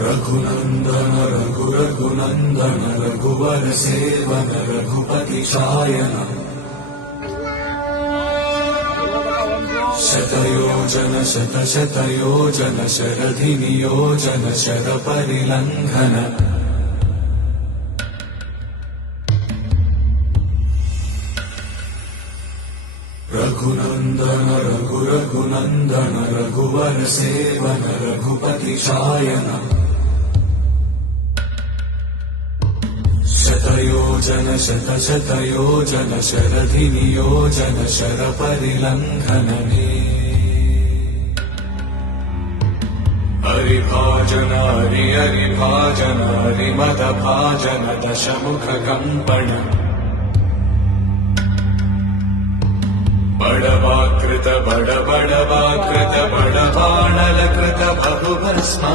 रघुनन्दन रघुनन्दन रघुवर सेवन रघुपति शायन शतयोजन शतशतयोजन शरधि नियोजन शरपरिलङ्घन रघुनन्दन रघुनन्दन रघुवर सेवन रघुपति शायन शतयोजन शतशतयोजन शरधि नियोजन शरपरिलङ्घन हरिभाजन हरिभाजन हरिमदभाजन दशमुख कम्पण बड़वाकृत बड़वाणलकृत बहुभस्म